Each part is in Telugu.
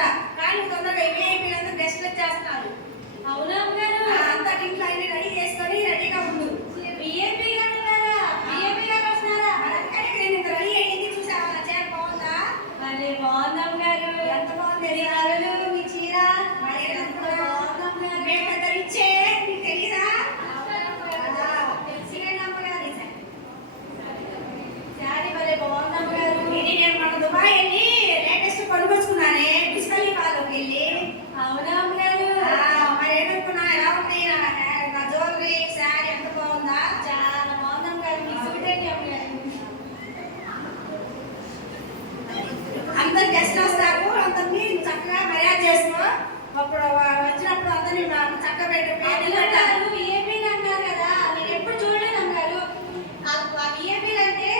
అంతా. కానీ తొందరగా విఐపీలు అందరూ గెస్ట్లు వచ్చేస్తున్నారు. అవునా అమ్మగారు? అంతా ఇంట్లో అన్ని రెడీ చేసుకొని రెడీగా ఉండు. విఐపీ గారు ఉన్నారా? విఐపీ గారు వస్తున్నారా? అందుకని నేను ఇంత రెడీ అయ్యింది చూసావా? నా చీర బాగుందా? అదే బాగుంది అమ్మగారు. ఎంత బాగుంది మీ అలలు, మీ చీర మరి ఎంత బాగుంది అమ్మగారు. మేము పెద్ద రిచ్చే, నీకు తెలీదా? శారీ భలే బాగుంది అమ్మగారు. ఇది నేను మన దుబాయ్ వెళ్ళి లేటెస్ట్ కొనుకొచ్చుకున్నానే, బుర్జ్ ఖలీఫాలోకి వెళ్ళి. అవునా అమ్మగారు? మరి ఏమనుకున్నా ఎలా ఉంది నా జ్యువెలరీ శారీ ఎంత బాగుందా? చాలా బాగుంది అమ్మగారు. మీ సూట్ ఏంటి అమ్మగారు? అందరు గెస్ట్లు వస్తారు, అందరినీ చక్కగా మర్యాద చేసుకో. అప్పుడు వచ్చినప్పుడు అందరినీ చక్కగా పెట్టు. అమ్మగారు విఐపీలు అన్నారు కదా, నేను ఎప్పుడు చూడలేదు అమ్మగారు. ఆ విఐపీలు అంటే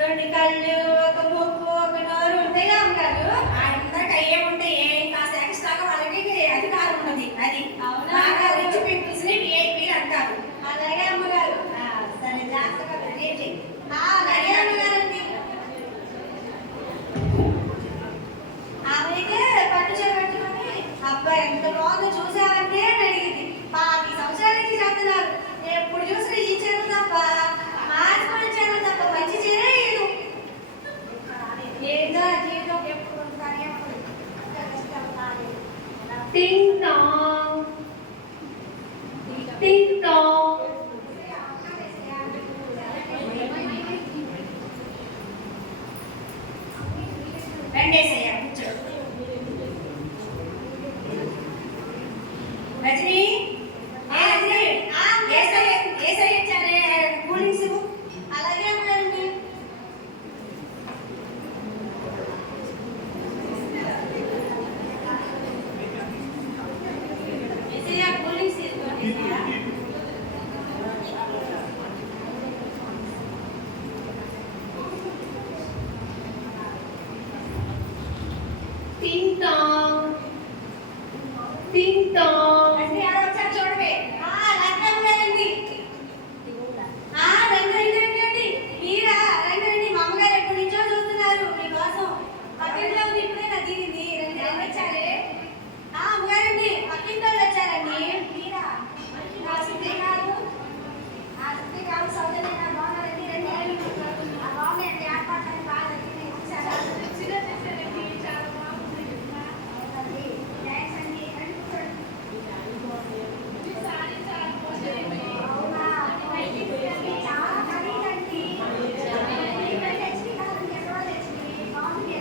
రెండు కళ్ళు, ఒక ముక్కు, ఒక నోరు ఉంటాయిగా అమ్మగారు. అందరికి అయ్యే ఉంటాయి, కాస్త ఎక్స్ట్రాగా వాళ్ళకి అధికారం ఉన్నది. అది అవునా? బాగా రిచ్ పీపుల్స్ ని విఐపీలు అంటారు. అలాగే అమ్మగారు. సరే జాగ్రత్తగా రెడీ చేయి. అలాగే అమ్మగారండి. ఆమెకి పట్టు చీర పెట్టుకొని అబ్బాయి ఎంత బాగుందో చూసావంటే అని అడిగింది. 10 సంవత్సరాల నుంచి చెప్తున్నారు, ఎప్పుడు చూసిన ఈ చీరలు తప్ప, మార్చుకునే చీరలు తప్ప మంచి చీరే లేదు. ఏంటో జీవితం ఎప్పుడు ఉంటానే టింగ్ టాంగ్ టింగ్ టాంగ్. వెండేసయ్య కూర్చో. రజనీ ఏసై వచ్చారే, కూల్ డ్రింక్స్ ఇవ్వు. అలాగే అన్నారండి. కూలింగ్స్ తీసుకోండి. టింగ్ టాంగ్ టింగ్ టాంగ్. రజనీ ఎవరు వచ్చారు చూడవే. లక్ష్మమ్మ గారండి. రండి రండి రండి. మీరా? రండి రండి. మా అమ్మగారు ఎప్పటి నుంచో చూస్తున్నారు మీకోసం. పక్కింట్లో ఉంది, ఇప్పుడే నా దిగింది. రండి రండి. వచ్చారే అమ్మగారండి, పక్కింటి వాళ్ళు వచ్చారండి. మీరా? నా సిద్ధి గారు, సౌజన్య గారు బాగున్నారండి. రండి బాగున్నాయండి. ఏర్పాట్లన్నీ బాగా జరిగినాయి. వచ్చారా? చాలా బాగుంది. థ్యాంక్స్ అండి. రండి కూర్చోండి. అవునా? చాలా ఖరీదండి. తెచ్చి కాదండి, ఎక్కడో తెచ్చి బాగుంది.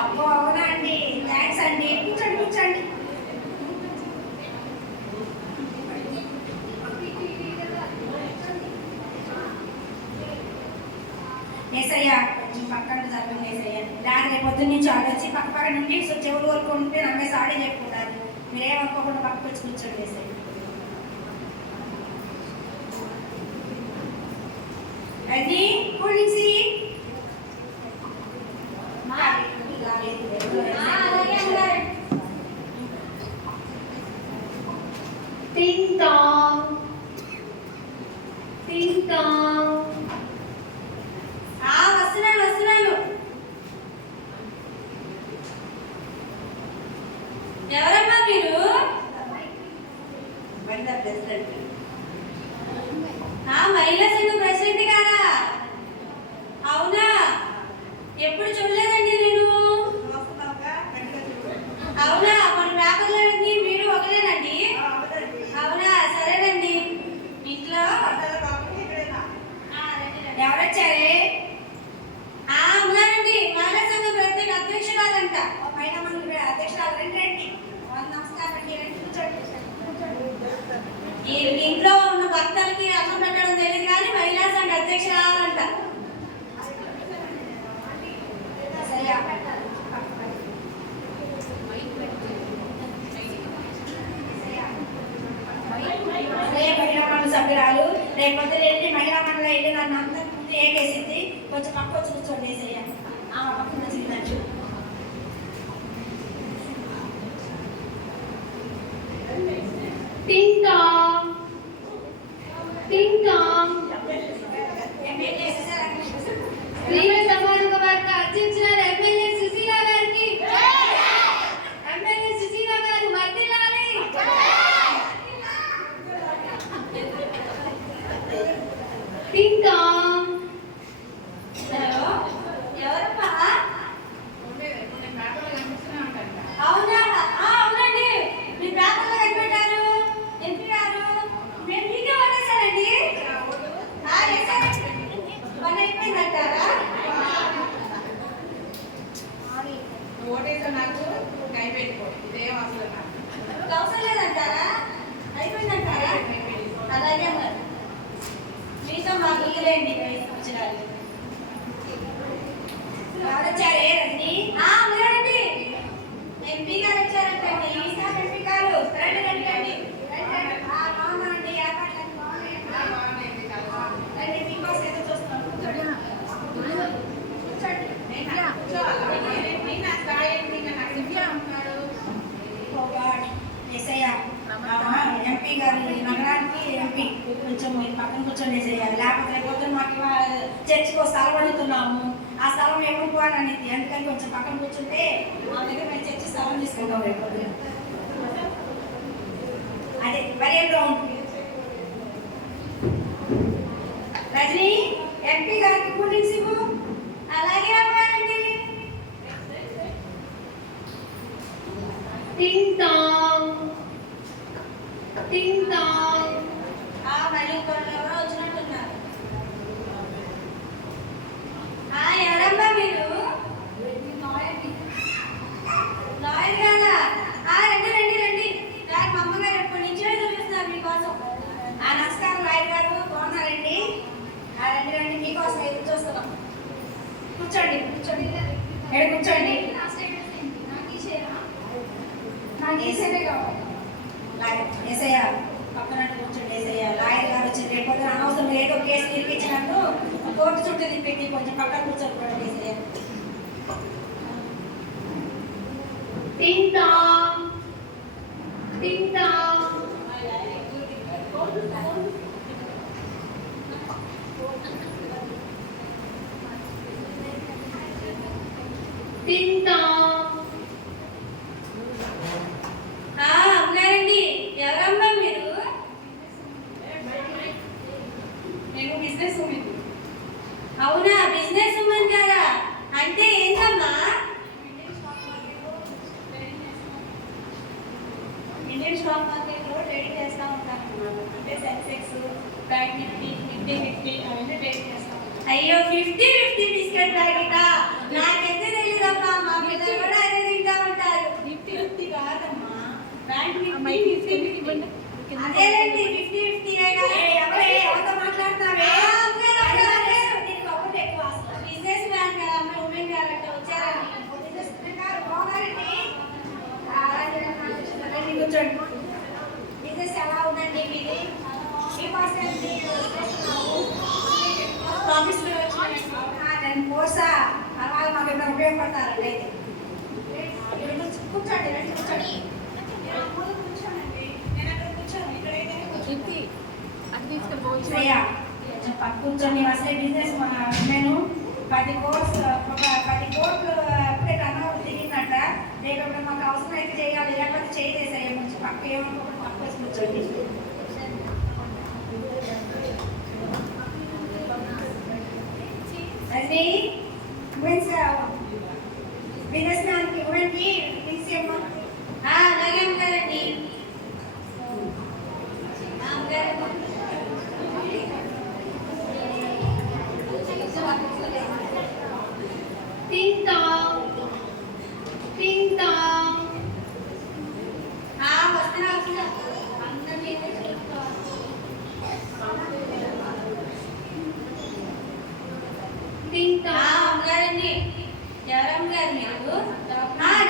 అబ్బో అవునా అండి, థ్యాంక్స్ అండి. కూర్చోండి కూర్చోండి. ఏసయ్య కొంచెం పక్కన జరగండి ఏసయ్య. రాత్రి పొద్దున్న నుంచి ఆడొచ్చి పక్క నుండి చెవులు వరకు ఉంటే నమ్మేసి ఆడే చెప్పుకుంటారు. మీరేమనుకోకుండా పక్కకు వచ్చి కూర్చోండి ఏసయ్య. అది కూల్ డ్రింక్స్ అలాగే అమ్మగారు. టింగ్ టాంగ్ టింగ్ టాంగ్. వస్తున్నాను వస్తున్నాను. ఎవరమ్మా మీరు? మహిళా సంఘం ప్రెసిడెంట్ గారా? అవునా? ఎప్పుడు చూడలేదండి నేను. అవునా? మన పేపర్లోని మీరు ఒకరేనండి? అవునా? సరేనండి. ఇంట్లో ఎవరొచ్చారే? అమ్మగారండి, మహిళా సంఘం ప్రత్యేక అధ్యక్షురాలంట. పైన మన అధ్యక్షురాలు రండి రండి. నమస్కారం అండి. రండి కూర్చోండి. ఈ ఇంట్లో ఉన్న భక్తులకి అన్నం పెట్టడం తెలియదు కానీ మహిళా సంఘ అధ్యక్షురాలంట. మహిళా మండలి సభ్యురాలు రేపు పొద్దున వెళ్ళి మహిళా మండలి వెళ్ళి నన్ను అందరి ముందు ఏకేసింది. కొంచెం పక్క వచ్చి కూర్చోండి ఏసయ్య. పక్కన వచ్చిందండి. టింగ్ టాంగ్ టింగ్ టాంగ్. ఎమ్మెల్యే స్త్రీల సమానత వర్గ అధ్యక్షురాలు ఎమ్మెల్యే సుశీల గారికి ఎమ్మెల్యే సుశీల గారు వర్ధిల్లాలి. టింగ్ టాంగ్. హలో ఎవరమ్మా? అవునా? అవునండి, మీ పేపర్లో కనిపెట్టారు. ఎంపీ గారు నేను మీకే ఓటేశానండి. వేశారండి. పని అయిపోయిందంటారా? ఓటేసా నాకు టైం పెట్టుకో ఇదేం అసలు నాకు అవసరం లేదంటారా? అయిపోయిందంటారా? అలాగే మరి మీతో మాకు లేండి. వచ్చారే రండి. మీరండి, ఎంపీ గారు వచ్చారంటండి. ఈసారి ఎంపీ గారు రండి రండి రండి. బాగున్నానండి, ఏర్పాట్లన్నీ బాగున్నాయండి. రండి, మీకోసం ఎదురు చూస్తున్నాం. కూర్చోండి. కూర్చోండి. నా స్థాయి ఏంటి? నాకు దివ్య అంటున్నాడు. ఓ గాడ్, యేసయ్యా, ఎంపీ గారు ఈ నగరానికి ఎంపీ కొంచెం ఈ పక్కన కూర్చొని వేసేయాలి. లేకపోతే రేపు మాకు చర్చికి స్థలం అడుగుతున్నాము. ఆ స్థలం ఎప్పుడు పోవాలని ఎందుకని కొంచెం పక్కన కూర్చుంటే మా దగ్గర మేము చర్చి స్థలం తీసుకుంటాం రేపు. అదే మరి ఏం గ్రౌండ్. రజనీ, ఎంపీ గారికి కూల్ డ్రింక్స్ ఇవ్వు. అలాగే అవ్వాలండి. టింగ్ టాంగ్. టింగ్ టాంగ్. మళ్ళీ ఇంకొకరు ఎవరో వచ్చినట్టున్నారు. ఎవరమ్మా మీరు? లాయర్ గారా? రండి రండి రండి. మా అమ్మగారు ఎప్పటి నుంచో చూపిస్తున్నారు మీకోసం. నమస్కారం లాయర్ గారు, బాగున్నారండి? రండి రండి, మీకోసం ఎదురు చూస్తున్నాం. కూర్చోండి కూర్చోండి. కూర్చోండి. నాకు ఈసేనే కావాలి. లాయర్ ఏసయ్యా, పక్కన కూర్చోండి. ఏసయ్యా, లాయర్ గారు వచ్చి రేపు అనవసరం ఏదో కేసు ఇరికించినట్టు కోర్టు చుట్టూ తిప్పెట్టి కొంచెం పక్కన కూర్చోండి. ఏసయ్యా. టింగ్ టాంగ్. టింగ్ టాంగ్. టింగ్ టాంగ్. అమ్మారండి, ఎవరమ్మా మీరు? నేను బిజినెస్ ఉమెన్. అవునా, బిజినెస్ ఉమెన్ గారా? అంటే ఏంటమ్మా? ఇండియన్ స్టాక్ మార్కెట్లో ట్రేడింగ్ చేస్తూ ఉంటాను. అంటే సెన్సెక్స్, బ్యాంక్ నిఫ్టీ, నిఫ్టీ అవన్నీ ట్రేడ్ చేస్తాం. అయ్యో, 50-50 బిస్కెట్ ప్యాకెటా? నాకైతే తెలియదమ్మా. మా పిల్లలు కూడా అదే తింటా ఉంటారు. 50-50 కాదమ్మా, బ్యాంక్ నిఫ్టీ 50-50. అదేలేండి, 50-50 ఎవరితో మాట్లాడుతున్నావే? బిజినెస్ మ్యాన్ కదా అమ్మ, ఉమెన్ గారంటే వచ్చారండి. బిజినెస్ గారు బాగున్నారండి. కూర్చోండి. బిజినెస్ ఎలా ఉందండి మీది? నేను కోసా అలా మాకు ఎప్పుడు ఉపయోగపడతారండి. అయితే కూర్చోండి, రండి కూర్చోండి. కూర్చోండి, నేను అక్కడ కూర్చోండి. ఇక్కడైతే కొంచెం పక్క కూర్చొని అసలే బిజినెస్ నేను 10 కోట్లు అప్పుడే టర్నోవర్ దిగిందట. రేపు ఎప్పుడు మాకు అవసరం అయితే చేయాలి, లేకపోతే చేయలేసాయి. కొంచెం పక్క ఏమనుకోకుండా పక్క వేసి కూర్చోండి. రజనీ, బిజినెస్ మ్యాన్కి ఉమెన్కి తీసేమ్మా. అలాగే ఉంటారండి. టింగ్ టాంగ్. టింగ్ టాంగ్. వస్తున్నా అందరినీ టింగ్ టాంగ్. అమ్మారండి, ఎవరమ్మ గారు మీరు?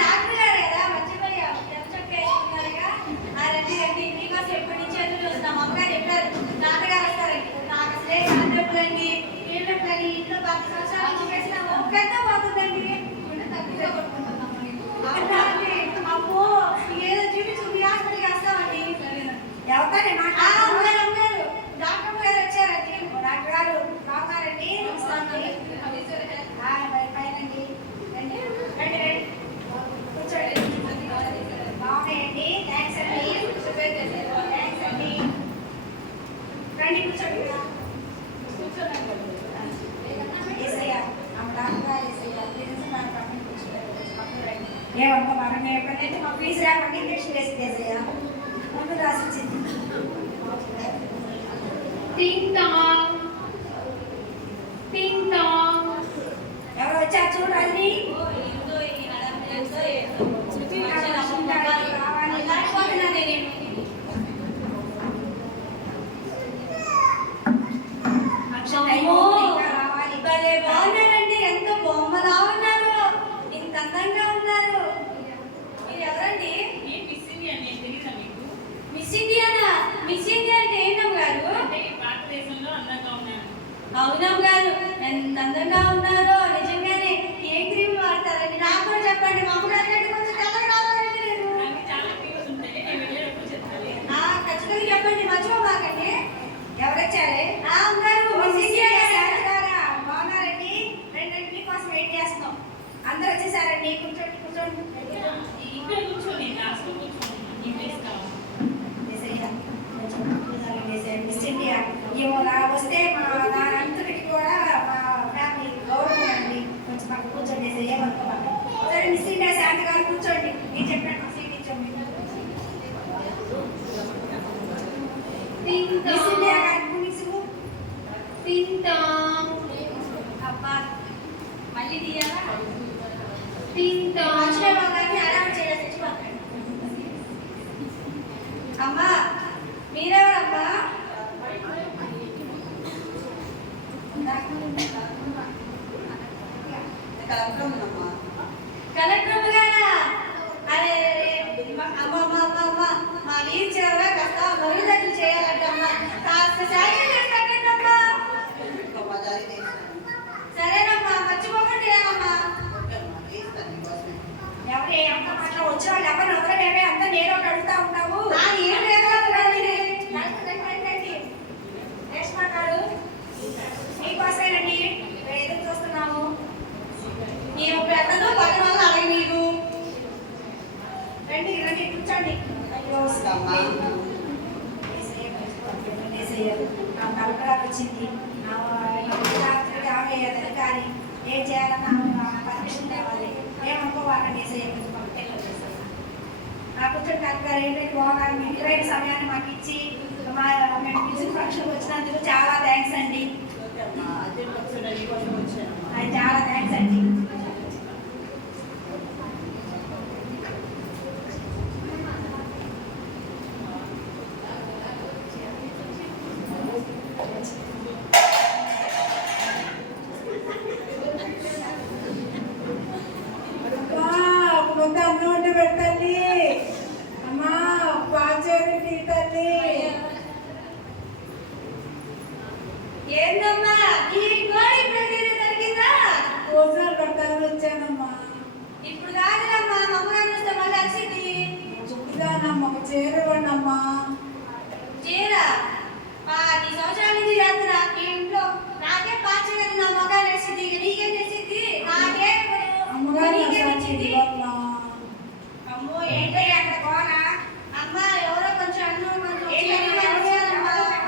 డాక్టర్ గారు కదా, మర్చిపోయా. చెప్పున్నారుగా. రండి రండి, మీకోసం ఎప్పటి నుంచి ఎదురు చూస్తున్నాం. అమ్మగారు చెప్పారు నాన్నగారు వస్తారండి. నాకు అసలే కాంట్రెప్పులండి, వీళ్ళని ఇంట్లో 10 సంవత్సరాలు చూపేసిన పెద్ద పోతుందండి. అమ్మో, ఏదో చూపించు, మీ హాస్పిటల్కి వస్తామండి. ఎవరితో అమ్మారు డాక్టర్ గారు రండి కూర్చోండి ఇక్కడ. ఏసయ్యా, ఆమె డాక్టర్గా ఏసయ్యా, ప్లీజ్ మా పక్కన కూర్చోండి. పక్కన రండి. ఏమమ్మా మనం ఎప్పుడైతే మా ఫీజు రాకుండా ఇంజక్షన్ వేసింది ఏసయ్యా, ముందు రాసిచ్చింది. టింగ్ టాంగ్ టింగ్ టాంగ్. ఎవరు వచ్చారు చూడండి. భలే బాగున్నారండి, ఎంతో బొమ్మలా ఉన్నారు, ఇంత అందంగా ఉన్నారు. మీరు ఎవరండి? Miss Indiana? మిస్ ఇండియా అంటే ఏంటమ్మ గారు? అవునమ్మ గారు, ఎంత అందంగా ఉన్నారో. నిజంగానే ఏ క్రీమ్ వాడతారండి? నాకు కూడా చెప్పండి. మా అమ్మగారు కంటే కొంచెం తెల్లగా కావాలండి నేను. ఖచ్చితంగా చెప్పండి, మర్చిపోమాకండి. ఎవరొచ్చారే? అమ్మగారు, మిస్ ఇండియా శాంతి గారా? బాగున్నారండి? రండి రండి, మీకోసం వెయిట్ చేస్తున్నాం. అందరూ వచ్చేసారండి. కూర్చోండి కూర్చోండి. మిస్ ఇండియా ఇలా వస్తే మా దానంతటికి కూడా మా ఫ్యామిలీ గౌరవం అండి. కొంచెం పక్క కూర్చోండి, ఏమనుకోవాలి. సరే మిస్ ఇండియా శాంతి గారు కూర్చోండి. నేను చెప్పినట్టు సీట్ ఇచ్చండి. టింగ్ మిస్ ఇండియా టాంగ్ గారి పుణ్యసులు. టింగ్ టాంగ్ అబ్బా, మళ్ళీ తీయాలా? టింగ్ టాంగ్. లక్ష్మీరావు గారిని అడాప్ట్ చేయాలి. తెచ్చిపోతాడు. అమ్మా, మీరెవరమ్మా? కలెక్టర్ గారా? అరే అమ్మ, మా వీధి చివర కాస్త మరుగుదొడ్లు చేయాలంటమ్మా. కాస్త సాయం చేసి పెట్టండమ్మా. సరేనమ్మా, మర్చిపోకండి అమ్మా. ఎవరు ఎంత మాట వచ్చిన వాళ్ళు ఎవరు వదలడమే, అంతా నేను ఒకటి అడుగుతా ఉంటావు. ఏం లేదు రేష్మా గారు, మీకోసమేనండి ఎదురు చూస్తున్నాము. నేను పెద్దలు పక్కన వాళ్ళు అలాగే మీరు రండి రండి కూర్చోండి. అయ్యో నా కలెక్టర్ వచ్చింది. ఆమె అధికారి ఏం చేయాలన్నా పర్మిషన్ తేవాలి. ఏమనుకోవాలండి కూర్చొని కలెక్టర్ ఏంటంటే బాగున్నారు. మీ విలువైన సమయాన్ని మాకు ఇచ్చి మేము మ్యూజిక్ ఫంక్షన్కి వచ్చినందుకు చాలా థ్యాంక్స్ అండి. అది చాలా థ్యాంక్స్ అండి. అన్నోటి పెట్టండి అమ్మా, పాచేరి తీటండి. ఏందమ్మా ఈ కోడి ప్రతిదీ దొరికిందా? భోజనాలు పెట్టాలని వచ్చానమ్మా. ఇప్పుడు కాదులమ్మా, మమ్మల్ని చూస్తే మళ్ళీ వచ్చింది. చుట్టుదానమ్మా, ఒక చీర ఇవ్వండి అమ్మా. చీర 10 సంవత్సరాల నుంచి చేస్తున్నా ఈ ఇంట్లో. నాకే పాచగలి నా మొగాలు వేసింది. నీకేం చేసింది? నాకే అమ్మగారు నీకేం ఇచ్చింది? ఇవ్వమ్మా. అమ్మో ఏంటయ్యా అక్కడ కోన? అమ్మా ఎవరో కొంచెం అన్నం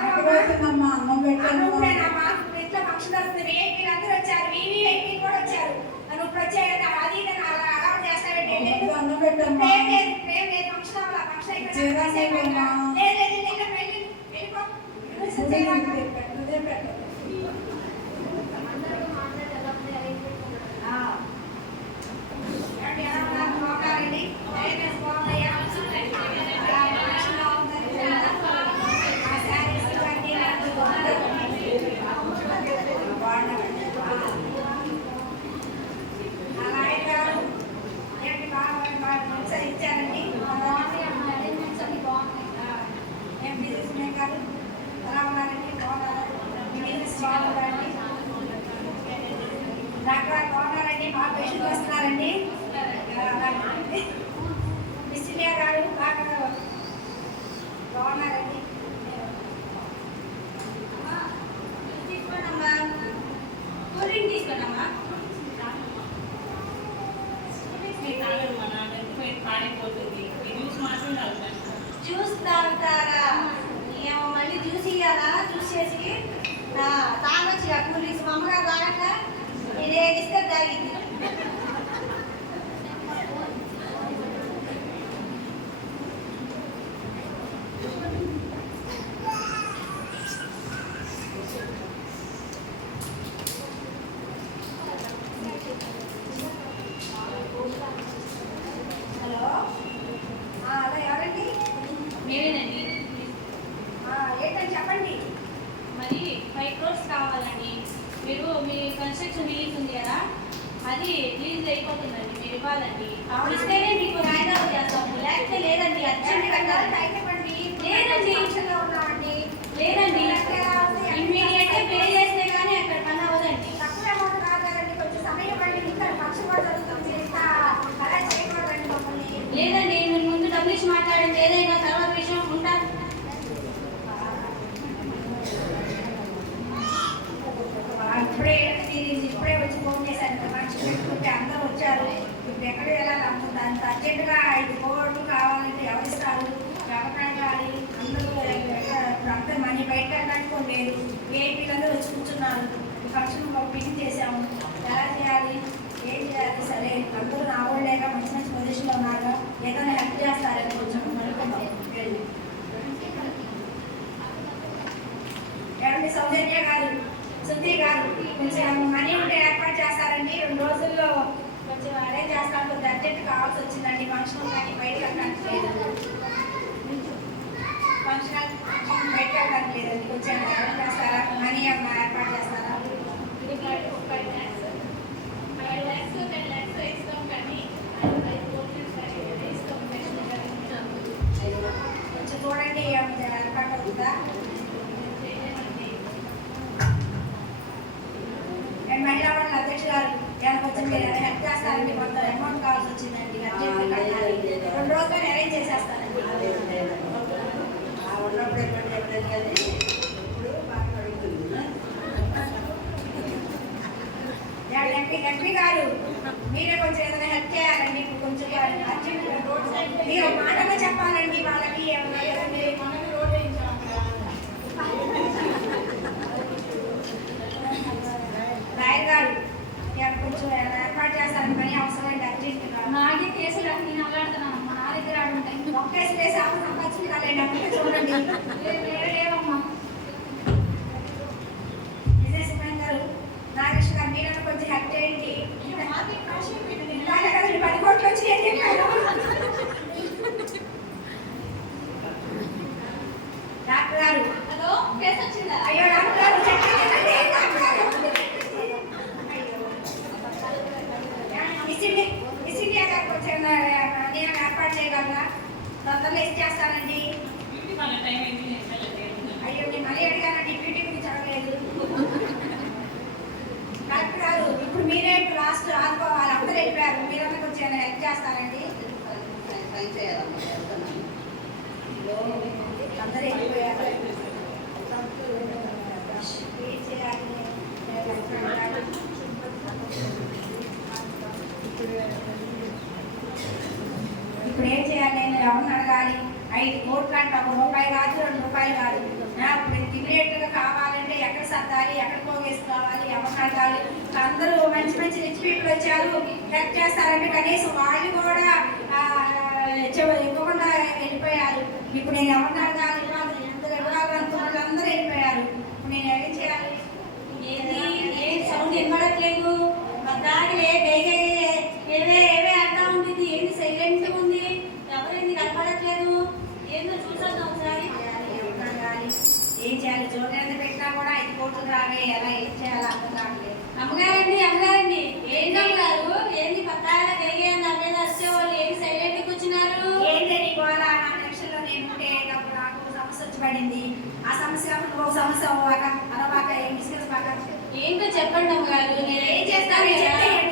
అక్కడవుతుందమ్మా, అన్నం పెట్టండి. అనుకునేనమ్మా. ఇప్పుడు ఇంట్లో ఫంక్షన్ వస్తుంది. వీఐపీలు అందరూ వచ్చారు, వీవీఐపీ కూడా వచ్చారు. నన్ను ఇప్పుడు వచ్చాయని అది ఇది అలా చేస్తారంటే అన్నం పెట్టమ్మా. ఫంక్షన్ అవ్వాలి. ఫంక్షన్ చీర ఇవ్వమ్మా. పెట్టదే పెట్టదు. డాక్టర్ బాగున్నారండి? మా పేషెంట్ వస్తున్నారండి. మిస్ ఇండియా గారు బాగా బాగున్నారండి. తీసుకోండమ్మా, కూల్ డ్రింక్ తీసుకోండమ్మా. జ్యూస్ తాగుతారా? ఏమో మళ్ళీ జ్యూస్ ఇయ్యాలా? జ్యూస్ కూల్ డ్రింక్స్ మా అమ్మగారు తాగక ఇదే ఇస్తే తాగింది. హలో హలో ఎవరండి? మీరేనండి. ఏంటని చెప్పండి. మరి 5 crores కావాలండి. మీరు మీ కన్స్ట్రక్షన్ రిలీజ్ ఉంది కదా, అది రిలీజ్ అయిపోతుందండి, మీరు ఇవ్వాలండి. అప్పుడు ఇస్తేనే మీకు వాయిదా చేస్తాము, లేకపోతే లేదండి. అర్జెంట్ కట్టాలి. లేదండి. ఉన్నామండి. లేదండి, ఇమ్మీడియట్ పే చేస్తే కానీ అక్కడ పని అవ్వదండి. తక్కువ అమౌంట్ కాదు కదండి, కొంచెం సమయం పడి ఇంకా ఖర్చు కూడా జరుగుతుంది. ఇంకా అలా చేయకూడదండి మమ్మల్ని. లేదండి, మీరు ముందు డబ్బులు ఇచ్చి మాట్లాడండి, ఏదైనా తర్వాత విషయం ఉంటాను. ఇప్పుడే ఇప్పుడే వచ్చి ఫోన్ చేశాను. మనిషి పెట్టుకుంటే అందరూ వచ్చారు. ఇప్పుడు ఎక్కడ వెళ్ళాలి అనుకుంటా. అంత అర్జెంటుగా 5 కోట్లు కావాలంటే ఎవరిస్తారు? ఎవరిని అడగాలి? అందరూ ఇప్పుడు అంతా మనీ బయట కట్టుకోలేదు. ఏపీలందరూ వచ్చి కూర్చున్నారు. ఫంక్షన్ పిన్ చేశాము. ఎలా చేయాలి, ఏం చేయాలి? సరే అందరూ నా వాళ్ళు లేక మంచి మంచి పొజిషన్లో ఉన్నారు, ఏదైనా హెల్ప్ చేస్తారని కొంచెం అనుకుందాం. ఏమండి సౌజన్య గారు, శృతి గారు, కొంచెం మనీ ఉంటే ఏర్పాటు చేస్తారండి. 2 రోజుల్లో కొంచెం అరేంజ్ చేస్తాను. కొంచెం అర్జెంట్ కావాల్సి వచ్చిందండి. ఫంక్షన్ కానీ బయట వెళ్ళడానికి లేదు. ఫంక్షన్ బయట వెళ్ళడానికి లేదండి. కొంచెం అరేంజ్ చేస్తారా? మనీ ఏమన్నా ఏర్పాటు చేస్తారా? 5 lakhs 10 lakhs ఇస్తాం కానీ కొంచెం చూడండి ఏర్పాటు అవుతుందా? అండ్ మహిళా మండలి అధ్యక్షుడు గారు కొంచెం మీరు హెల్ప్ చేస్తారండి. కొంత అమౌంట్ కావాల్సి వచ్చిందండి. అర్జెంట్ కట్టాలి. 2 రోజుల్లో అరేంజ్ చేసేస్తానండి. ఎంపీ గారు మీరే కొంచెం ఏదైనా హెల్ప్ చేయాలండి. ఇప్పుడు కొంచెం అర్జెంట్ మీరు మాటగా చెప్పాలండి వాళ్ళకి. రాయల్ గారు కొంచెం ఏర్పాటు చేస్తారని పని అవసరమైంది అర్జెంట్గా. నాకే కేసులు నేను అల్లాడుతున్నాను. మా నా దగ్గర ఆడుంటాయి. ఒక్కేసి వేసి ఆమె సంపాదించుకోవాలండి. అప్పుడే చూడండి. లేవమ్మా. విజయ సింహన్ గారు, నాగేష్ గారు మీరు కొంచెం హెల్ప్ చేయండి. ఇలాగే కదా 10 కోట్లు వచ్చి ఏం చెప్పారు? డాక్టర్ గారు, హలో, కేసు వచ్చిందా? అయ్యో డాక్టర్ గారు చెప్పండి. ఇసిండియా గారు కొంచెం నేను ఏర్పాటు చేయగలరా? తొందరలో ఇచ్చేస్తానండి. అయ్యో నేను మళ్ళీ అడిగానండి. డ్యూటీ గురించి అడగలేదు. డాక్టర్ గారు ఇప్పుడు మీరే లాస్ట్ ఆదుకోవాలి. అందరూ వెళ్ళిపోయారు. మీరన్నా కొంచెం హెల్ప్ చేస్తారండి. అందరూ వెళ్ళిపోయారు. ఏం చేయాలి? ఇప్పుడు ఏం చేయాలి? నేను ఎవరిని అడగాలి? 5 కోట్లు అంటే 1 రూపాయి కాదు, 2 రూపాయలు కాదు. ఇప్పుడు ఇమీడియట్గా కావాలంటే ఎక్కడ సర్దాలి, ఎక్కడ పోగేసుకోవాలి, ఎవరిని అడగాలి? అందరూ మంచి మంచి రిచ్ పీపుల్ వచ్చారు, హెల్ప్ చేస్తారంటే కనీసం వాళ్ళు కూడా ఇవ్వకుండా వెళ్ళిపోయారు. ఇప్పుడు నేను ఎవరిని అడగాలి? అందరూ ఇవ్వాలి అనుకున్న వాళ్ళు అందరూ వెళ్ళిపోయారు. ఇప్పుడు నేను ఏం చేయాలి? ఏం సౌండ్ వినపడట్లేదు. దాని ఏవే అంటా ఉంటుంది. ఏంటి సైలెంట్ ఉంది? ఎవరైంది కనపడట్లేదు? ఏందో చూసేద్దాం ఒకసారి. ఏం చేయాలి? జోన్యాన్ని పెట్టినా కూడా 5 కోట్లు రావే. ఎలా ఏం చేయాలి అర్థం కావట్లేదు. అమ్మగారండి ఏంటి అమ్మగారు? ఏంది పట్టాగా కలిగే నా మీద వచ్చేవాళ్ళు ఏంటి సైలెంట్కి వచ్చినారు? ఏంటి నీ గోళ? నా నిమిషంలో నేను ఉంటే నాకు సమస్య వచ్చి పడింది. ఆ సమస్య నువ్వు ఒక సమస్య అవ్వక అలవాక ఏం డిస్కస్ బాగా ఏంటో చెప్పండి అమ్మగారు. నేను ఏం చేస్తాను?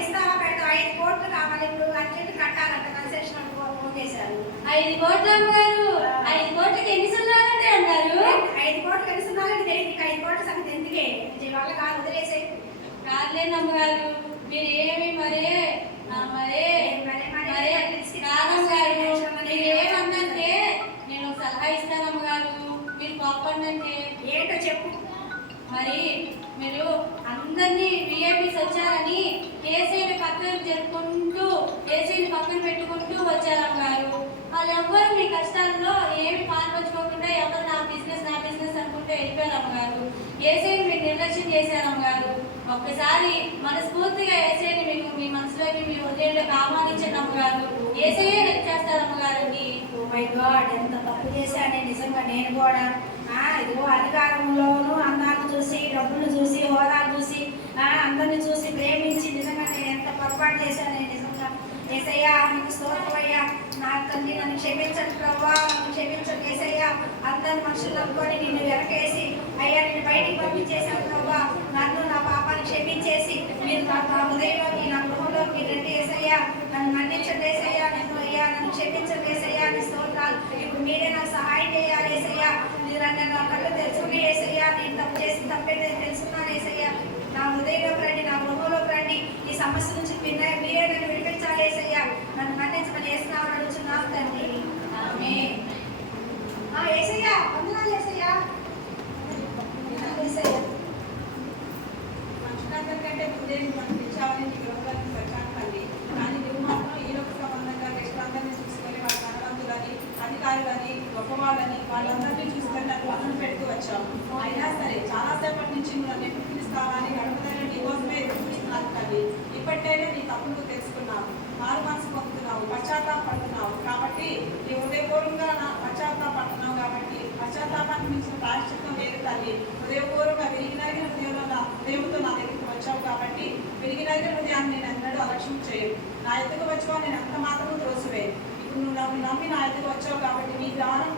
ఇస్తావా పెడతావు? 5 కోట్లు కావాలి. ఇప్పుడు అర్జెంట్ కట్టాలంట. కన్సెషన్ ఫోన్ చేశారు. 5 కోట్లు అమ్మగారు. 5 కోట్లకి ఎన్ని సున్నారంటే అన్నారు? 5 కోట్లు కలుస్తున్నారని తెలియదు. 5 కోట్ల సంగతి ఎందుకే? వాళ్ళ కాదు వదిలేసే. కాదులేండి అమ్మగారు, మీరు ఏమి మరే కాదమ్మగారు. మీరు ఏమన్నంటే నేను ఒక సలహా ఇస్తాను అమ్మగారు. మీరు కోపండి. ఏంటో చెప్పు. మరి మీరు అందరినీ విఐపీస్ వచ్చారని ఏసీని పక్కన జరుపుకుంటూ ఏసీని పక్కన పెట్టుకుంటూ వచ్చారు అమ్మగారు. వాళ్ళు ఎవ్వరు మీ కష్టాల్లో ఏమి పాల్పంచుకోకుండా ఎవరు నా బిజినెస్ అనుకుంటే వెళ్ళిపోయారు అమ్మగారు. ఏసీని మీరు నిర్లక్ష్యం చేశారు అమ్మగారు. ఒక్కసారి మనస్ఫూర్తిగా ఏసీని మీకు మీ మనసులోకి మీ హృదయంలోకి ఆహ్వానించండి అమ్మగారు. ఏసీయే హెల్ప్ చేస్తారు అమ్మగారండి. ఓ మై గాడ్, ఎంత తప్పు చేశానే నిజంగా నేను కూడా. ఇదిగో అధికారంలోను అందాన్ని చూసి, డబ్బులు చూసి, హోదాలు చూసి, అందరిని చూసి ప్రేమించి నిజంగా నేను ఎంత పొరపాటు చేశానే నిజంగా. ఏసయ్యా నీకు స్తోత్రమయ్యా. నా తండ్రి నన్ను క్షమించండి ప్రభువా, నన్ను క్షమించండి ఏసయ్యా. అందరి మనుషులు అనుకొని నిన్ను వెనకేసి అయ్యా నిన్ను బయటికి పంపించేశాను ప్రభువా. నన్ను నా పాపాన్ని క్షమించేసి మీరు నా హృదయంలోకి నా గృహంలోకి రండి ఏసయ్యా. నన్ను మన్నించండి ఏసయ్యా. నన్ను క్షమించండి ఏసయ్యా. నీ స్తోత్రాలు. ఇప్పుడు మీరే నాకు సహాయం చేయాలి ఏసయ్యా. మీరు నా కళ్ళు తెలుసుకుని ఏసయ్యా. నేను తప్పు చేసి తప్పేది తెలుసుకున్నాను ఏసయ్యా. నా హృదయంలోకి రండి, నా గృహంలోకి రండి. ఈ సమస్య నుంచి మీరే నన్ను విడిపించాలి ఏసయ్యా. నన్ను మన్నించమని వేస్తున్నామని అడుగుతున్నాను తండ్రి. ఆమేన్. ఏసయ్యా వందనాలు ఏసయ్యా. ఏసయ్యా మనుషులందరికంటే ముందే మనకి ఇచ్చావని నీకు యోగానికి వచ్చాను తల్లి. కానీ నువ్వు మాత్రం ఈ లోక సంబంధంగా రెస్టారెంట్ని చూసుకొని వాళ్ళ ధనవంతులని, అధికారులని, గొప్పవాళ్ళని వాళ్ళందరినీ చూసుకొని నన్ను పనులు పెడుతూ వచ్చావు. అయినా సరే చాలాసేపటి నుంచి నువ్వు నన్ను ఎప్పుడు పిలుస్తావా అని గడపదైనా నీ కోసమే ఎదురు చూస్తున్నాను తల్లి. ఇప్పటికైనా నీ తప్పులు తెలుసుకున్నావు, మారు మనసు పొందుతున్నావు, పశ్చాత్తాపడుతున్నావు. కాబట్టి నీ హృదయపూర్వకంగా నా పశ్చాత్తాపడుతున్నావు. కాబట్టి పశ్చాత్తాపానికి మించిన ప్రాయశ్చిత్తం లేదు తల్లి. హృదయపూర్వకంగా విరిగినగిన హృదయంతో నా దగ్గరికి వచ్చావు. కాబట్టి విరిగినగిన హృదయాన్ని నేను ఎన్నడూ అలక్ష్యం చేయను. నా ఎత్తుకు వచ్చావు, నేను ఎంత మాత్రము త్రోసివేయను. ఇప్పుడు నువ్వు నన్ను నమ్మి నా ఎత్తుకు వచ్చావు కాబట్టి నీ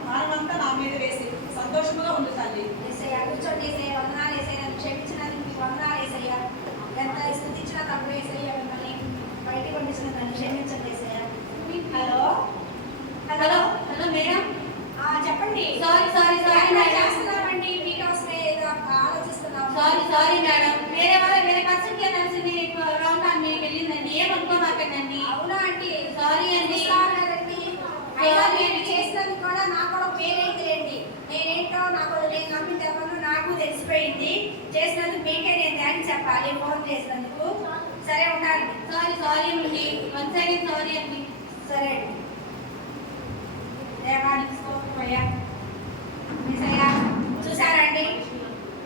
భారమంతా నా మీద వేసి సంతోషంగా ఉంది తల్లి. ఏసయ్యా కూర్చోండి ఏసయ్యా. వందనాలు ఏసయ్యా. నన్ను క్షమించినందుకు మీకు వందనాలు ఏసయ్యా. ఎంత స్థుతించినా తప్పు ఏసయ్యా. మిమ్మల్ని బయటికి పంపించిన నన్ను క్షమించండి ఏసయ్యా. Hello hello hello madam. చెప్పండి. Sorry madam. చేస్తున్నామండి మీకోసమే ఏదో ఆలోచిస్తున్నాం. Sorry madam. వేరే కస్టమర్ తెలిసింది రాంగ్ టైం మీకు వెళ్ళిందండి. ఏమనుకోమాకండి. అవునా అండి? సారీ అండి. అయినా నేను చేసినది కూడా నాకు కూడా పేరైందిలేండి. నేనేంటో నేను నమ్మిన ఎవరు నాకు తెలిసిపోయింది. చేసినందుకు మీకే నేను థ్యాంక్స్ చెప్పాలి ఫోన్ చేసినందుకు. సరే ఉండాలి. సారీ అండి. వన్ సెకండ్ సారీ అండి. సరే అండి. దేవానికి స్తోత్రమయ్యా. యేసయ్యా చూసారండి,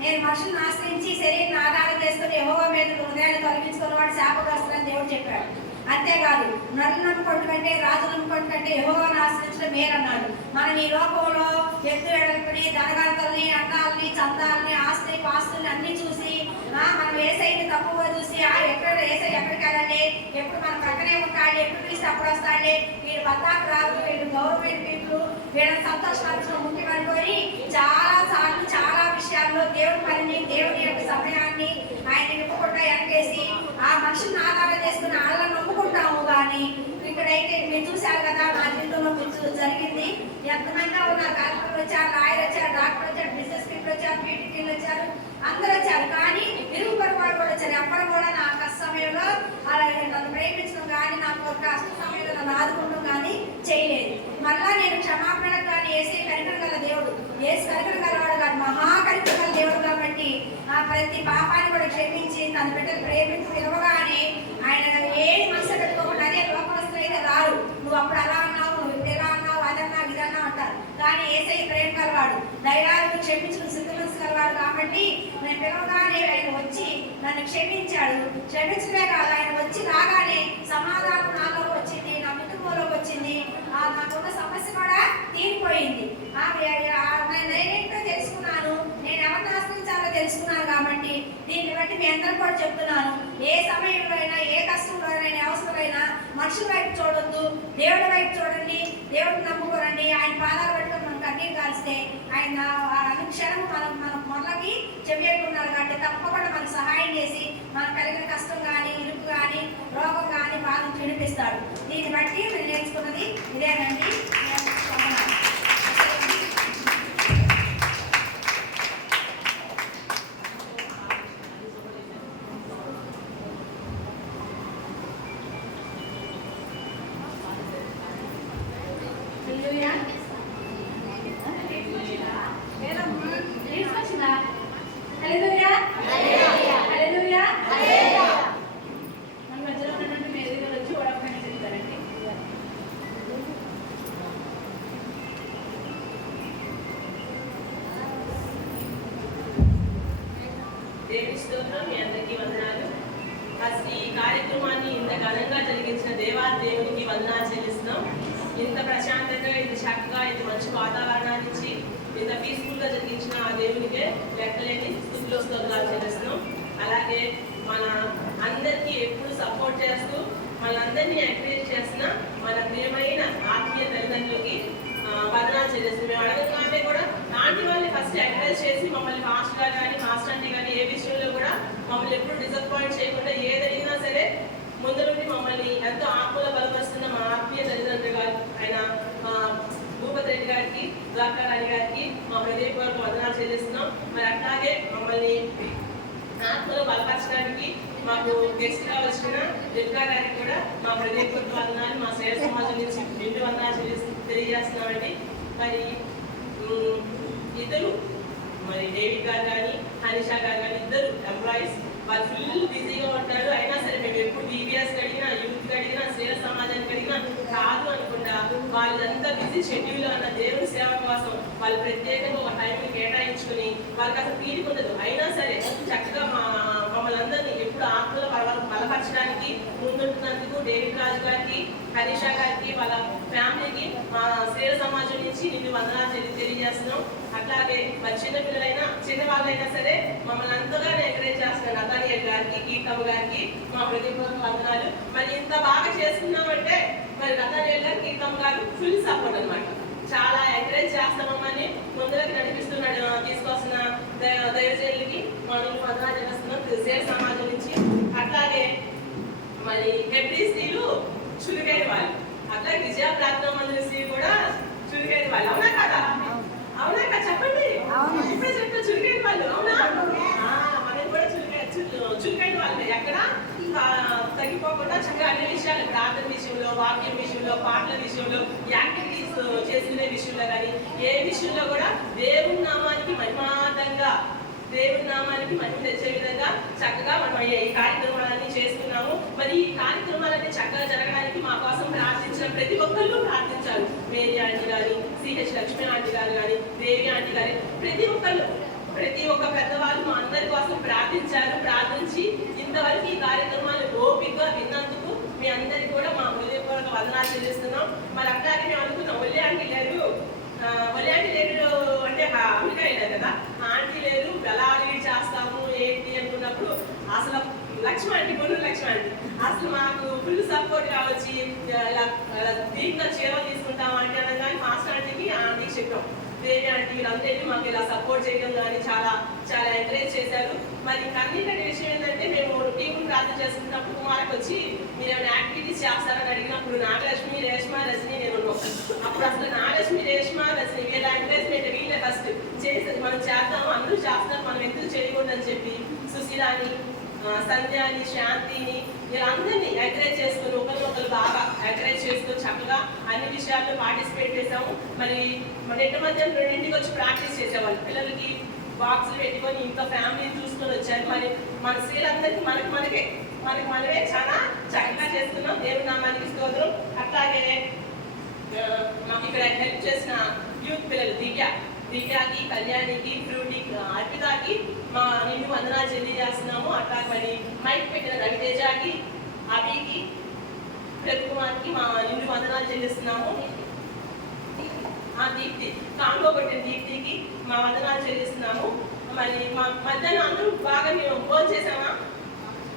నేను మనుషులను ఆశ్రయించి శరీరం ఆధారం చేసుకుని యెహోవా మీద హృదయాన్ని తొలగించుకున్న వాడు శాపగ్రస్తులని దేవుడు చెప్పాడు. అంతేకాదు నన్ను నమ్ముకోండి కంటే రాజు నమ్ముకోండి కంటే యెహోవాను ఆశ్రయించడం మేలన్నాడు. మనం ఈ లోకంలో ఎత్తు ఎడల్పుని, ధనగంతల్ని, అందాలని, చందాలని, ఆస్తి పాస్తుల్ని అన్ని చూసి మనం ఏసైని తక్కువగా చూసి ఎక్కడ ఏసై ఎక్కడికి వెళ్ళాలి, ఎప్పుడు మన పక్కనే ఉంటాడు, ఎప్పుడు పిలిస్తే అప్పుడు వస్తాడు, వీడు బతాకు రాదు, వీడు గవర్నమెంట్ పీపుల్, వీళ్ళని సంతోషపరచడం ముఖ్యమనుకొని చాలా సార్లు చాలా విషయాల్లో దేవుడి పనిని, దేవుని యొక్క సమయాన్ని ఆయన నింపుకుంటా వెనకేసి ఆ మనుషులను ఆధారం చేసుకుని వాళ్ళని నమ్ముకుంటాము. కానీ ఇక్కడైతే మీరు చూశారు కదా, నా జీవితంలో మీరు జరిగింది. ఎంతమంది ఉన్నారు, కలెక్టర్లు వచ్చారు, లాయర్ వచ్చారు, డాక్టర్ వచ్చారు, బిజినెస్ పీపుల్ వచ్చారు, పీటీలు వచ్చారు, అందరూ వచ్చారు. కానీ ఇరుగు పొరుగు వాళ్ళు కూడా వచ్చారు. ఎవ్వరు కూడా నా కష్ట సమయంలో అలా నన్ను ప్రేమించడం కానీ, నాకు కష్ట సమయంలో నన్ను ఆదుకుంటాం కానీ చేయలేదు. మళ్ళా నేను క్షమాపణ కానీ ఏసీ కనికరం గల దేవుడు, ఏసు కనికరం గలవాడు కాదు, మహాకనికరం గల దేవుడు. కాబట్టి నా ప్రతి పాపాన్ని కూడా క్షమించి తన బిడ్డలు ప్రేమించి పిలవగానే ఆయన ఏది మనసు పెట్టుకోకుండా అదే లోపలస్తులు అయితే రారు. నువ్వు అప్పుడు అలా అన్నావు, నువ్వు ఇప్పుడు ఎలా అన్నావు, అదన్నావు ఇదన్నా అంటారు. కానీ ఏసై ప్రేమ కలవాడు, దయాలు క్షమించడం సిద్ధమనసు కలవాడు. కాబట్టి నేను పిలవగానే ఆయన వచ్చి నన్ను క్షమించాడు. క్షమించడే కాదు, ఆయన వచ్చి రాగానే సమాధానం నాలోకి వచ్చింది, నా కుటుంబంలోకి వచ్చింది. నాకున్న సమస్య కూడా తీరిపోయింది. నేనేంటో తెలుసుకున్నాను, నేను ఎవరిని ఆశ్రయించాలో తెలుసుకున్నాను. కాబట్టి దీన్ని బట్టి మీ అందరూ కూడా చెప్తున్నాను, ఏ సమయంలో అయినా, ఏ కష్టంలో అయినా, అవసరమైనా మనుషుల వైపు చూడొద్దు, దేవుడి వైపు చూడండి, దేవుడిని నమ్ముకోరండి. ఆయన పాదాలు పట్టుకొని మనం కన్నీరు కాల్స్తే ఆయన అనుక్షణం మన మొదలకి చెవియకున్నారు. కాబట్టి తప్పకుండా మనకు సహాయం చేసి మనకు కలిగిన కష్టం కానీ, ఇరుకు కానీ, రోగం కానీ బాధను విడిపిస్తాడు. దీన్ని బట్టి నేను నేర్చుకున్నది ఇదేనండి. హల్లెలూయా. చెల్లిస్తున్నాం. మీ అందరికీ వందనాలు. అసలు ఈ కార్యక్రమాన్ని ఇంత ఘనంగా జరిగించిన దేవాది దేవునికి వందనాలు చెల్లిస్తున్నాం. ఇంత ప్రశాంతంగా, ఇంత చక్కగా, ఇంత మంచి వాతావరణాన్ని ఇచ్చి ఇంత పీస్ఫుల్గా జరిగించిన ఆ దేవునికే లెక్కలేని స్థుతులు స్తోత్రాలు చెల్లిస్తున్నాం. అలాగే మన అందరికీ ఎప్పుడు సపోర్ట్ చేస్తూ మనందరినీ ఎంకరేజ్ చేసిన మన ప్రియమైన ఆత్మీయ తల్లిదండ్రులకి వందనాలు చెల్లిస్తున్నాం. మేము అడగగానే కూడా లాంటి వాళ్ళని ఫస్ట్ ఎంకరేజ్ చేసి మమ్మల్ని మాస్టర్ కానీ మాస్టర్ ఆంటీ కానీ ఏ విషయంలో కూడా మమ్మల్ని ఎప్పుడు డిసప్పాయింట్ చేయకుండా ఏదైనా సరే ముందు నుండి మమ్మల్ని ఎంతో ఆత్మలో బలపరుస్తున్న మా ఆత్మీయ తల్లిదండ్రులు గారు ఆయన భూపతి రెడ్డి గారికి, ద్వారకా రాణి గారికి మా హృదయపూర్వక వందనాలు చెల్లిస్తున్నాం. మరి అట్లాగే మమ్మల్ని ఆత్మలో బలపరచడానికి మాకు గెస్ట్ గా వచ్చిన దుర్గా గారికి కూడా మా హృదయపూర్వక వందనాలు, మా సేవ సమాజం నుంచి నిండు వందనాలు తెలియజేస్తున్నామండి. మరి ఇద్దరు మరి డేవిడ్ గారు కానీ హనిషా గారు కానీ ఇద్దరు ఎంప్లాయీస్ వాళ్ళు ఫుల్ బిజీగా ఉంటారు. అయినా సరే మేము ఎప్పుడు బీబీఎస్ అడిగినా, యూత్ అడిగినా, స్త్రీల సమాజానికి అడిగినా కాదు అనుకుంటా వాళ్ళంతా బిజీ షెడ్యూల్ అన్న దేవుని సేవ కోసం వాళ్ళు ప్రత్యేకంగా ఒక టైంని కేటాయించుకుని వాళ్ళకి అసలు తీరిక ఉండదు. అయినా సరే చక్కగా మమ్మల్ని అందరినీ ఎప్పుడు ఆత్మలో బలపరచడానికి ముందుంటున్నందుకు డేవిడ్ రాజు గారికి, హనీషా గారికి, వాళ్ళ ఫ్యామిలీకి మా స్త్రీల సమాజం నుంచి నిన్ను వందనాలు తెలియజేస్తున్నాం. అట్లాగే మరి చిన్న పిల్లలైనా చిన్న వాళ్ళైనా సరే మమ్మల్ని అంతగానే ఎంకరేజ్ చేస్తున్నారు నతానియల్ గారికి, కీర్తమ్మ గారికి మా హృదయపూర్వక వందనాలు. మరి ఇంత బాగా చేసుకున్నామంటే మరి నతానియల్ గారు, కీర్తమ్మ గారు ఫుల్ సపోర్ట్ అనమాట. చాలా ఎంకరేజ్ చేస్తామని ముందులకు నడిపిస్తున్నాడు తీసుకొస్తున్న దైవజనులకి మా నిన్ను వందనాలు చేస్తున్నాం సేవ సమాజం నుంచి. అట్లాగే మరి హెబ్రీ స్త్రీలు చురుకైన వాళ్ళు, అట్లాగే విజయ ప్రార్థన మందిర స్త్రీలు కూడా చురుకైన వాళ్ళు. అవునా కదా? అవునా కదా? చెప్పండి. ఇప్పుడే చెప్తా చురుకైన వాళ్ళు. అవునా? మనం కూడా చురుకైన వాళ్ళు. ఎక్కడ తగ్గిపోకుండా చక్కగా అన్ని విషయాలు, ప్రార్థన విషయంలో, వాక్యం విషయంలో, పాటల విషయంలో, యాక్టివిటీస్ చేసిన విషయంలో కానీ ఏ విషయంలో కూడా దేవుని నామానికి మహిమాతంగా, దేవుని నామానికి మహిమ తెచ్చే విధంగా చక్కగా మనం ఈ కార్యక్రమాలన్నీ చేస్తున్నాము. మరి ఈ కార్యక్రమాలన్నీ చక్కగా జరగడానికి మా కోసం ప్రార్థించిన ప్రతి ఒక్కళ్ళు ప్రార్థించారు. మేరీ ఆంటీ గారు, సిహెచ్ లక్ష్మీ ఆంటీ గారు కానీ, దేవి ఆంటీ గారి ప్రతి ఒక్క పెద్దవాళ్ళు మా అందరి కోసం ప్రార్థించి ఇంతవరకు ఈ కార్యక్రమాలు ఓపికగా విన్నందుకు మీ అందరికీ కూడా మా హృదయపూర్వక వందనాలు చెల్లిస్తున్నాం. మరి అట్లాగే మేము అనుకున్నాం ఒళ్ళే ఆంటీ లేరు అంటే అమెరికా వెళ్ళారు కదా, ఆంటీ లేరు ఎలా రీడ్ చేస్తాము ఏంటి అనుకున్నప్పుడు అసలు లక్ష్మి ఆంటీ, పొన్ను లక్ష్మి ఆంటీ అసలు మాకు ఫుల్ సపోర్ట్ కావచ్చి దీంట్లో చీరలు తీసుకుంటాం ఆంటీ అనగానే మాస్టర్ ఆంటీకి ఆంటీకి చెప్పాం. దేవి ఆంటీ వీళ్ళందరినీ మాకు ఇలా సపోర్ట్ చేయడం కానీ చాలా చాలా ఎంకరేజ్ చేశారు. మరి కన్నీటి విషయం ఏంటంటే మేము టీం ప్రార్థన చేసుకున్నప్పుడు కుమార్కి వచ్చి మీరు ఏమైనా యాక్టివిటీస్ చేస్తారని అడిగినప్పుడు నాగలక్ష్మి, రేష్మ, రజని నేను అప్పుడు అసలు నాగలక్ష్మి, రేష్మ, రజని వీళ్ళ ఎంకరేజ్మెంట్ వీళ్ళే ఫస్ట్ చేసేది. మనం చేద్దాము, అందరూ చేస్తారు, మనం ఎందుకు చేయకూడదని చెప్పి సుశీలాని, సంధ్యాని, శాంతిని వీళ్ళందరినీ ఎంకరేజ్ చేసుకుని ఒకరినొకరు బాగా ఎంకరేజ్ చేసుకుని చక్కగా అన్ని విషయాల్లో పార్టిసిపేట్ చేసాము. మరి నెట్ట మధ్య 2ంటికి వచ్చి ప్రాక్టీస్ చేసేవాళ్ళు. పిల్లలకి బాక్సులు పెట్టుకొని ఇంత ఫ్యామిలీ చూసుకొని వచ్చారు. మరి మన స్త్రీలందరికీ మనమే చాలా చక్కగా చేస్తున్నాం. దేవుని నామానికి స్తోత్రం. అట్లాగే మాకు ఇక్కడ హెల్ప్ చేసిన యూత్ పిల్లలు దివ్యాకి, కళ్యాణికి, ఫ్రూటీకి, అర్పితాకి మా నిన్ను వందనాలు తెలియజేస్తున్నాము. అట్లా మరి మైక్ పెట్టిన రవితేజకి, అభికి, ప్రతికుమార్కి మా నిన్ను వందనాలు చెల్లిస్తున్నాము. దీప్తి కాంగో కొట్టిన దీప్తికి మా వందనాలు చెల్లిస్తున్నాము. మరి మా మధ్యాహ్నం అందరూ బాగా మేము ఫోన్ చేసామా,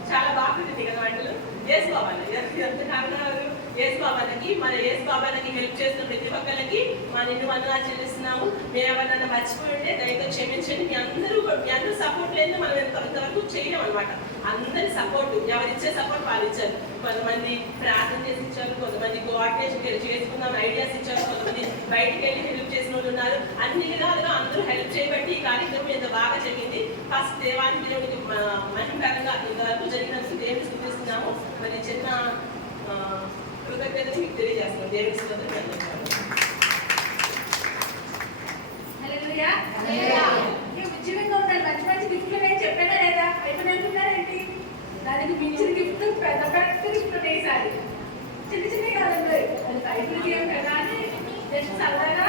చాలా బాగుంటుంది కదా వంటలు. యేసుబాబాలకి ఎంత కారణాలు యేసుబాబాలకి మన యేసుబాబాలకి హెల్ప్ చేస్తున్న ప్రతి ఒక్కరికి మా నిన్ను వందనాలు చెల్లిస్తున్నాము. మేము ఎవరినన్నా మర్చిపోయి ఉంటే దయతో క్షమించండి. మీ అందరూ సపోర్ట్ లేదు మనం ఇంతవరకు చేయలేం అనమాట. అందరి సపోర్ట్, ఎవరిచ్చే సపోర్ట్ వాళ్ళు ఇచ్చారు. కొంతమంది ప్రార్థన చేసి ఇచ్చారు, కొంతమంది కోఆర్డినేషన్ చేసుకుందాం ఐడియాస్ ఇచ్చారు, కొంతమంది బయటికి వెళ్ళి హెల్ప్ చేసిన వాళ్ళు ఉన్నారు. అన్ని విధాలుగా అందరూ హెల్ప్ చేయబట్టి ఈ కార్యక్రమం ఎంత బాగా జరిగింది. ఫస్ట్ దేవానికి దేవుడికి మహిమకరంగా ఇంతవరకు జరిగినందుకు దేవుని స్తుతిస్తున్నాము. మరి చిన్న కృతజ్ఞతని మీకు తెలియజేస్తున్నాం. దేవుని స్తోత్రం. ఉద్యోగంగా ఉండాలి. మంచి మంచి గిఫ్ట్లు నేను చెప్పానా లేదా? అయిపోయినట్టున్నారేంటి? దానికి మించిన గిఫ్ట్ పెద్ద గిఫ్ట్ వేసాలి. చిన్నవి కాదండి, అది బైబిల్కి ఏం కదా అని జస్ట్ సరదాగా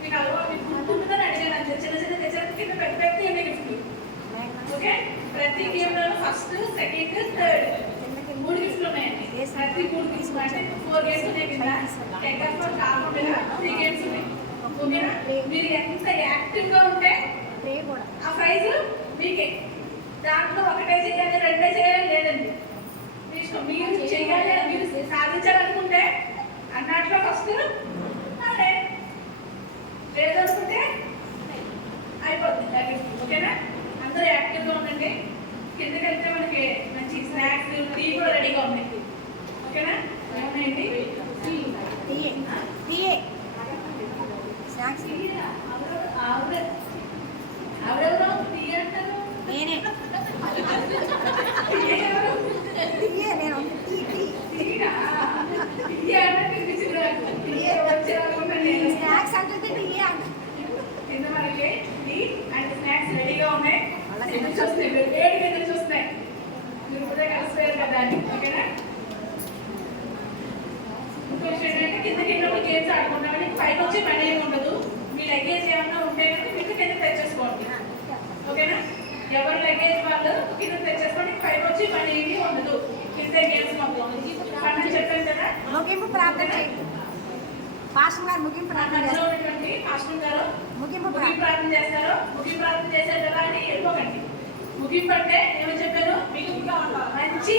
మీకు మీకు గుర్తుంటుందని అడిగాను. చిన్న తెచ్చారు కింద పెద్ద గిఫ్ట్లు. ఓకే, ప్రతి గేమ్ అంటే 4 గేమ్స్ ఉన్నాయి కింద ఎగ్జాంపుల్ కాకుండా 3 గేమ్స్ ఉన్నాయి ఓకేనా మీరు ఎంత యాక్టివ్గా ఉంటే ఆ ప్రైజ్ మీకే దాంట్లో ఒకటే చేయాలి రెండే చేయాలి లేదండి మీ ఇష్టం మీరు చేయాలి మీరు సాధించాలనుకుంటే అన్నట్లో ఫస్ట్ అదే లేదనుకుంటే అయిపోతుంది ఓకేనా అందరూ యాక్టివ్గా ఉండండి కిందకి వెళ్తే మనకి మంచి స్నాక్స్ టీ కూడా రెడీగా ఉన్నాయి ఓకేనా ఏమున్నాయండి ఆవిడెవరో టీ అంటారు నేనే టీ ఎవరు నేను టీనా టీ అంటే పిలిచింది నాకు టీ వచ్చేవాళ్ళు నేను స్నాక్స్ అంటే కింద మనకి టీ అండ్ స్నాక్స్ రెడీగా ఉన్నాయి ఎదురు చూస్తున్నాయి వేడిగా ఎదురు చూస్తున్నాయి మీరు కూడా కలిసిపోయారు కదా అని ఓకేనా ఇంకో విషయం ఏంటంటే కిందకి వెళ్ళినప్పుడు గేమ్స్ ఆడుకుంటామని పైకి వచ్చి పని ఏమి ఉండదు మీ లగేజ్ ఏమన్నా ఉంటే కనుక మీకు కింద తెచ్చేసుకోండి ఓకేనా ఎవరి లగేజ్ వాళ్ళు కింద తెచ్చేసుకోండి పైకి వచ్చి పని ఏమి ఉండదు కింద గేమ్స్ మొత్తం పని చెప్పాను కదా ముగింపు ప్రార్థన పాస్టర్ గారు ముగింపు ప్రార్థన మధ్యలో ఉన్నటువంటి పాస్టర్ గారు ముగింపు ముగింపు ప్రార్థన చేస్తారు ముగింపు ప్రార్థన చేశారు కదా అని వెళ్ళిపోకండి ముగింపు అంటే ఏమని చెప్పారు మిగుపుగా ఉండాలి మంచి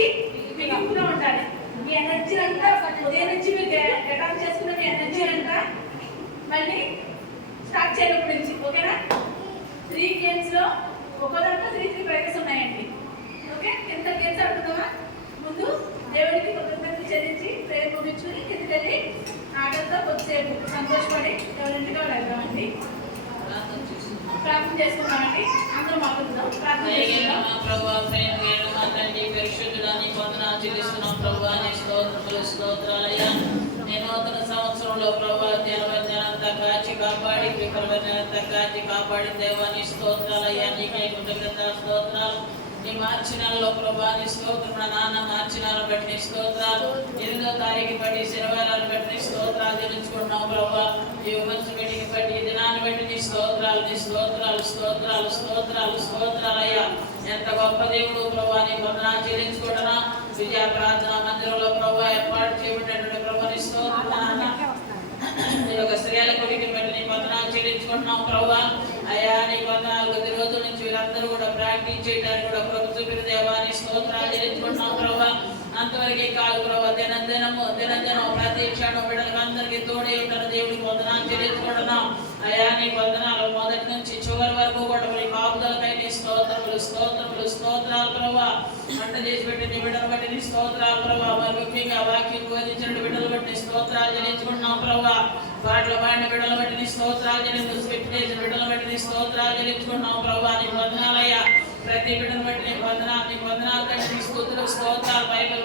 మిగుపుగా ఉండాలి మీ ఎనర్జీ అంతా ఉదయం నుంచి మీరు గెటప్ చేసుకున్న మీ ఎనర్జీ అంతా మళ్ళీ స్టార్ట్ చేయడం నుంచి ఓకేనా 3 గేమ్స్ లో ఒక్కో దాంట్లో 3 ప్రైజెస్ ఉన్నాయండి ఓకే ఎంత గేమ్స్ ఆడుతున్నామా ముందు దేవుడికి కృతజ్ఞతలు చెల్లించి ప్రేయర్ ముగించుకుని కిందకి వెళ్ళి ఆటలతో కొద్దిసేపు సంతోషపడి ఎవరింటికి వెళ్దామండి ప్రార్థన చేసుకున్నామండి అందరూ మాట్లాడుతాం ప్రార్థన చేసుకుందాం ప్రభా ప్రేమ మా తండ్రి పరిశుద్ధుడాన్ని వందనాలు చెల్లిస్తున్నాం ప్రభా నీ స్తోత్రాలయ్యా నేను నూతన సంవత్సరంలో ప్రభా దినవంతనంతా కాచి కాపాడి వికలవంతనంతా కాచి కాపాడి దేవాన్ని స్తోత్రాలయ్యా నీకై స్తోత్రాలు నీ మార్చి నెలలో ప్రభా నీ స్తోత్రం నా నాన్న మార్చి నెల బట్టి నీ స్తోత్రాలు 8వ తారీఖు బట్టి శనివారాలు బట్టి నీ స్తోత్రాలు తెలుసుకుంటున్నాం ప్రభా ఈ ఉమెన్స్ మీటింగ్ బట్టి ఈ దినాన్ని బట్టి నీ స్తోత్రాలు అయ్యా ఎంత గొప్ప దేవుడు ప్రభా నీ వందనాలు చెల్లించుకుంటున్నా విజయ ప్రార్థన మందిరంలో ప్రభా ఏర్పాటు చేయబడినటువంటి ప్రభా నీ స్తోత్రం నీ యొక్క స్త్రీల కొడుకుని బట్టి నీ వందనాలు చెల్లించుకుంటున్నాం ప్రభా అయ్యా నీ వందనాలు 4 రోజుల నుంచి వీరందరూ కూడా ప్రాక్టీస్ చేయడానికి కూడా ప్రభు చూపిన దేవాన్ని స్తోత్రాలు చెల్లించుకుంటున్నాం ప్రభా అంతవరకే కాదు ప్రభా దినదినము ప్రతి క్షణం బిడ్డలకు అందరికీ తోడే ఉంటారు దేవుడికి వందనాలు చెల్లించుకుంటున్నాం అయ్యా నీ వందనాలు మొదటి నుంచి చివరి వరకు కూడా నీ కాపుదలకై నీ స్తోత్రాలు ప్రభా వంట చేసి పెట్టి నీ బిడ్డలు బట్టి నీ స్తోత్రాలు ప్రభా మరి ముఖ్యంగా వాక్యం బోధించిన బిడ్డలు బట్టి నీ స్తోత్రాలు చెల్లించుకుంటున్నాం ప్రభా వాటిలో వాడిన బిడ్డలు బట్టి నీ స్తోత్రాలు చెల్లించు స్క్రిప్ట్ చేసిన బిడ్డలు బట్టి నీ స్తోత్రాలు చెల్లించుకుంటున్నాం ప్రభా నీ వందనాలయ్యా ప్రతి బిడ్డను బట్టి నీ వందనాలు తండ్రి నీ స్తోత్రాలు బైబిల్